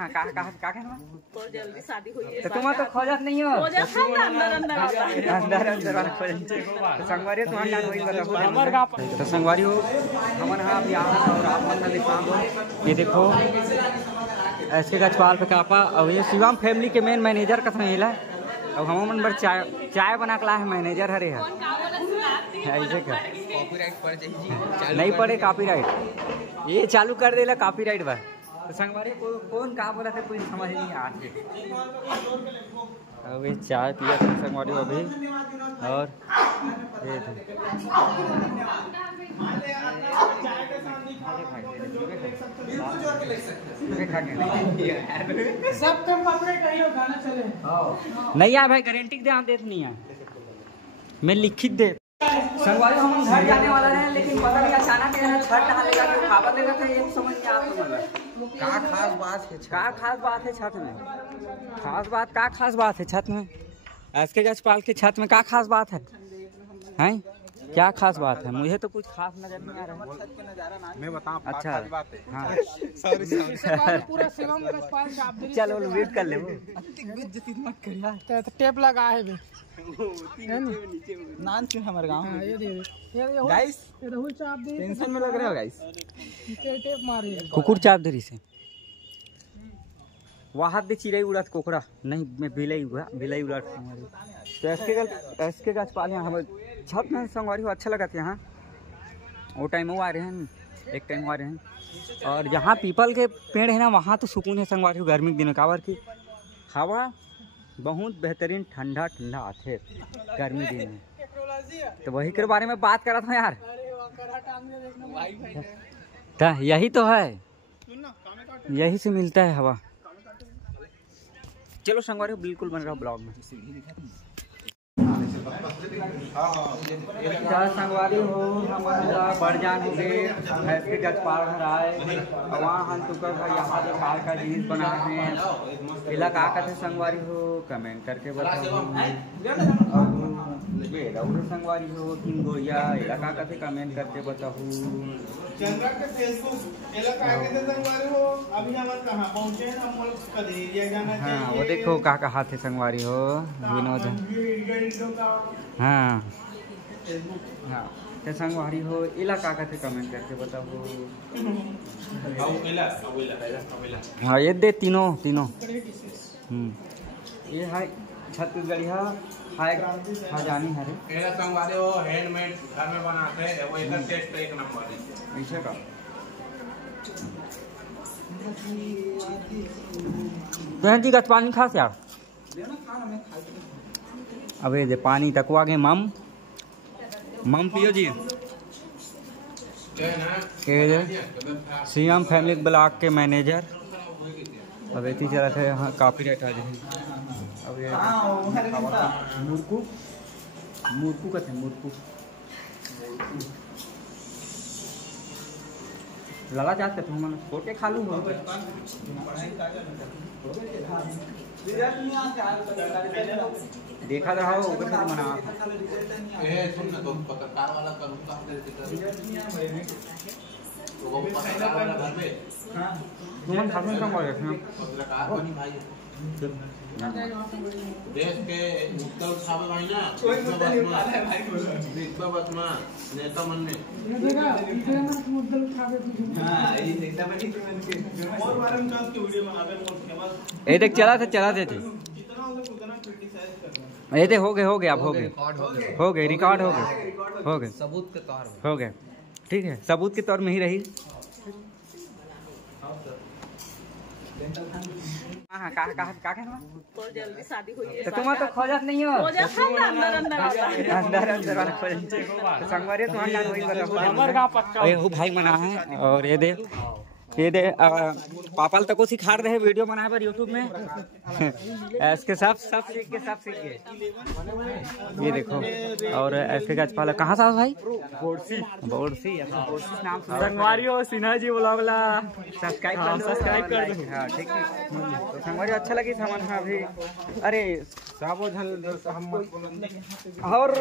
हाँ का तो जल्दी शादी हुई है तो तुम तो खोजत नहीं हो अंदर वाला खोजत तो संगवारी तुम्हारे जान वही बताओ तो संगवारी हो हमन हाँ अभी आना और आप मन दिखाम हो ये देखो ऐसे गछपाल पे कापा और ये शिवम फैमिली के मेन मैनेजर का महिला अब हम मन बर चाय बना के ला है मैनेजर हरे है ऐसे का कॉपीराइट पड़ जाएगी नहीं पड़े कॉपीराइट ये चालू कर देला कॉपीराइट बा तो संगवारी कौन कहा बोला था कोई समझ नहीं आ रही अभी चाय पिया था संगवारी अभी और ये सब कम कपड़े कहियो गाना चले नहीं यार भाई गारंटी दे हम देत नहीं है मैं लिखित दे संगवारी हम घर जाने वाला है लेकिन पता नहीं अचानक छत डालेगा तो खावा देगा तो ये समझ नहीं आता का खास बात है का खास बात है छत में खास बात है छत में ऐसे गछपाल के छत में का खास बात है हैं क्या खास बात है मुझे तो कुछ खास नजर नहीं आ रहा है मैं बताऊं अच्छा बात है हाँ सॉरी पूरा शिवम गछपाल का चलो वेट कर ले वो मत करिया तो टेप लगा है बे नान क्यों हमारे गांव हां ये दे गाइस ये राहुल चाप दे टेंशन में लग रहे हो गाइस टेप मारी कुकुर चाप धरी से वहाँ दे चिड़ै उड़त कोकड़ा नहीं मैं बिलाई उड़त हमारी तो ऐसे गछपाल यहाँ छत में संगवारी अच्छा लगा था यहाँ वो टाइम वो आ रहे हैं एक टाइम आ रहे हैं और जहाँ पीपल के पेड़ है ना वहाँ तो सुकून है संगवारी गर्मी के दिन में काबर की हवा बहुत बेहतरीन ठंडा आते गर्मी दिन में तो वही के बारे में बात कर रहा था यार तो यही तो है यही से मिलता है हवा चलो संगवारी बिल्कुल बन रहा ब्लॉग में संगवारी हो हमारा बड़जान हो गए भैंस के गछपाल घर आए वहाँ हम तुकर भाई यहाँ जो कार का जीन्स बना है इला का कहते संगवारी हो कमेंट करके बताओ और संगवारी हो तीन गोरिया इला का कहते कमेंट करके बताओ हाँ वो देखो का कहा थे संगवारी हो विनोद हाँ हाँ तो संगवारी हो इलाका का थे कमेंट करके बताओ हाँ ये दे तीनों ये है छत्तीसगढ़ी है खजानी है मेरा संगवारी हो हैंडमेड घर में बनाते हैं वो एक टेस्ट एक नंबर है ऐसे का बहन जी गछपाल खास यार अबे दे पानी तकवा के मम पियो जी सीएम फैमिली ब्लॉक के मैनेजर अब इतनी चला थे हाँ कॉपीराइट आ जाए अब ये मुर्कू का थे मुर्कू लला जाते थे हम छोटे खा लूँ देखा रहा हो ऊपर से मना सुन ना तो पत्रकार वाला करूँगा तुम खाते कम हो गए पत्रकार बनी भाई देश के मुद्दा उठावे भाई ना बसमा नेता मन ने मुद्दा उठावे हां ये नेता बनी और बारे में के वीडियो बनावे बहुत फेमस ये देख चला थे कितना उतना क्रिटिसाइज कर ये देख हो गए अब हो गए रिकॉर्ड हो गए सबूत के तौर हो गए ठीक है सबूत के तौर में ही रही हाँ का तो जल्दी शादी हुई है तो तुम तो खोजत नहीं हो अंदर वाला खोजत संगवारी तुम्हारे जान वही बताओ भाई मना है और ये दे पापा तक को सिखा रहे वीडियो बनाए पर यूट्यूब में इसके सब सीख के ये देखो और ऐसे गछपाल कहाँ से भाई बोर्सी नाम संगवारी हो सिन्हा जी ब्लॉग सब्सक्राइब कर दो हाँ ठीक है तो संगवारी अच्छा लगी सामान हाँ अभी अरे साबो झल और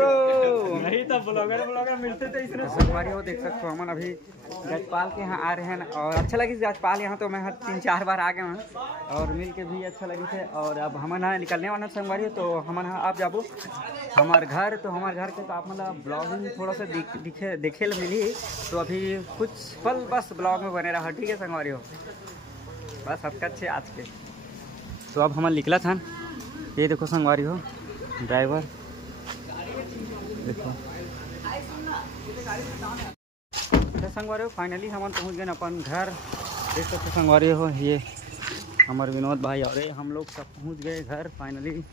नहीं तो ब्लॉगर मिलते थे इसने संगवारी हो देख सकते हो हम अभी गछपाल के यहाँ आ रहे हैं और अच्छा लगे लगी गाछपाल यहाँ, तो मैं 3-4 बार आ गए हैं और मिल के भी अच्छा लगी थे। और अब हम यहाँ निकलने वाला संगवारी, तो हम यहाँ आप जाबो हमार घर, तो हमारे घर के तो आप मतलब ब्लॉगिंग थोड़ा सा देखे मिली, तो अभी कुछ पल बस ब्लॉग में बने रहा। ठीक है संगवारी हो, बस सबका अच्छे आज के। तो अब हम निकला था, ये देखो संगवारी हो ड्राइवर देखो। तो संगवारी हो फाइनली हम पहुँच गए अपन घर। देख सकते संगवारी हो, ये हमारे विनोद भाई और ये हम लोग सब पहुँच गए घर फाइनली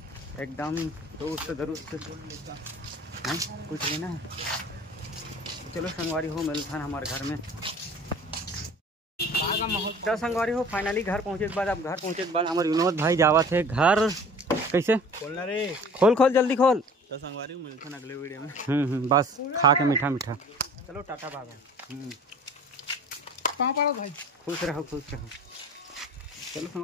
एकदम दोस्त दुरुस्त। कुछ लेना है, चलो संगवारी हो मिलता है हमारे घर में। तो संगवारी हो फाइनली घर पहुँचे के बाद, अब घर पहुँचे के बाद हमारे विनोद भाई जावा थे घर। कैसे खोलना रे, खोल जल्दी खोल। तो संगवारी मिलते हैं अगले वीडियो में। बस खा के मीठा। चलो टाटा बाबा। कहाँ पर हो भाई? खुश रहो। चलो संगवारी।